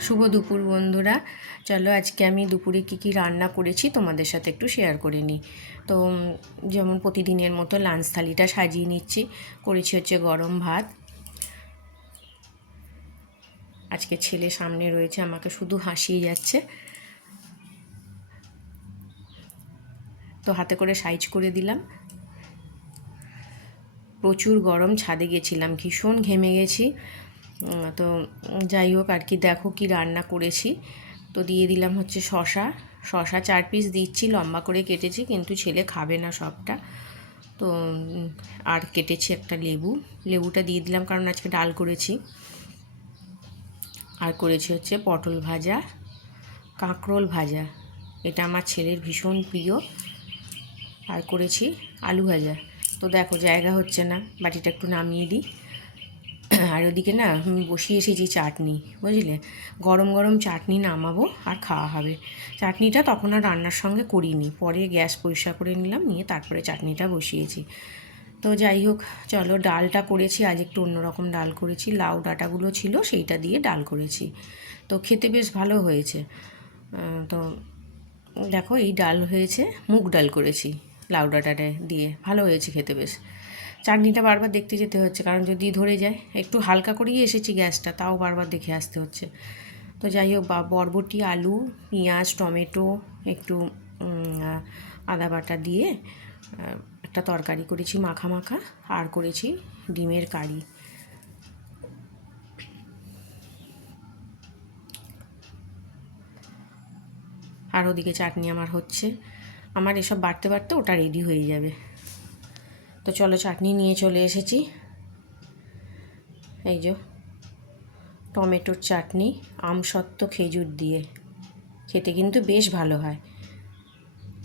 শুভ দুপুর বন্ধুরা। চলো আজকে আমি দুপুরে কী কী রান্না করেছি তোমাদের সাথে একটু শেয়ার করে নিই। তো যেমন প্রতিদিনের মতো লাঞ্চ থালিটা সাজিয়ে নিচ্ছি। করেছি হচ্ছে গরম ভাত। আজকে ছেলে সামনে রয়েছে, আমাকে শুধু হাসিয়ে যাচ্ছে। তো হাতে করে সাইজ করে দিলাম। প্রচুর গরম, ছাদে গেছিলাম, ভীষণ ঘেমে গেছি। তো যাই হোক, আর কি দেখো কি রান্না করেছি। তো দিয়ে দিলাম হচ্ছে শশা শশা চার পিস দিচ্ছি, লম্বা করে কেটেছি, কিন্তু ছেলে খাবে না সবটা। তো আর কেটেছি একটা লেবু। লেবুটা দিয়ে দিলাম, কারণ আজকে ডাল করেছি। আর করেছি হচ্ছে পটল ভাজা, কাঁকরোল ভাজা। এটা আমার ছেলের ভীষণ প্রিয়। আর করেছি আলু ভাজা। তো দেখো, জায়গা হচ্ছে না। বাটিটা একটু নামিয়ে দিই। আর ওদিকে না আমি বসিয়ে এসেছি চাটনি, বুঝলে? গরম গরম চাটনি নামাবো আর খাওয়া হবে। চাটনিটা তখন আর রান্নার সঙ্গে করিনি, পরে গ্যাস পরিষ্কার করে নিলাম, নিয়ে তারপরে চাটনিটা বসিয়েছি। তো যাই হোক, চলো ডালটা করেছি, আজ একটু অন্যরকম ডাল করেছি, লাউ ডাঁটাগুলো ছিল সেইটা দিয়ে ডাল করেছি। তো খেতে বেশ ভালো হয়েছে। তো দেখো এই ডাল হয়েছে, মুগ ডাল করেছি লাউ ডাঁটাটা দিয়ে, ভালো হয়েছে খেতে বেশ। চাটনিটা বারবার দেখতে যেতে হচ্ছে, কারণ যদি ধরে যায়, একটু হালকা করেই এসেছি গ্যাসটা, তাও বারবার দেখে আসতে হচ্ছে। তো যাই হোক, বা বরবটি, আলু, পেঁয়াজ, টমেটো, একটু আদা বাটা দিয়ে একটা তরকারি করেছি মাখা মাখা, আর করেছি ডিমের কারি। আর ওদিকে চাটনি আমার হচ্ছে, আমার এসব বাড়তে বাড়তে ওটা রেডি হয়ে যাবে। তো চলো চাটনি নিয়ে চলে এসেছি। এই যে টমেটোর চাটনি আমসত্ত্ব খেজুর দিয়ে। খেতে কিন্তু বেশ ভালো হয়।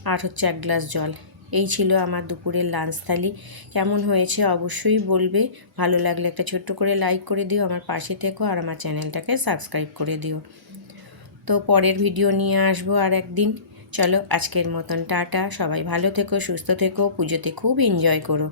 আর হচ্ছে এক গ্লাস জল। এই ছিল আমার দুপুরের লাঞ্চ থালি। কেমন হয়েছে অবশ্যই বলবে। ভালো লাগলে একটা ছোট্ট করে লাইক করে দিও, আমার পাশে থেকো আর আমার চ্যানেলটাকে সাবস্ক্রাইব করে দিও। তো পরের ভিডিও নিয়ে আসব আর একদিন। চলো আজকের মতন টাটা। সবাই ভালো থেকো সুস্থ থেকো পুজোতে খুব এনজয় করো।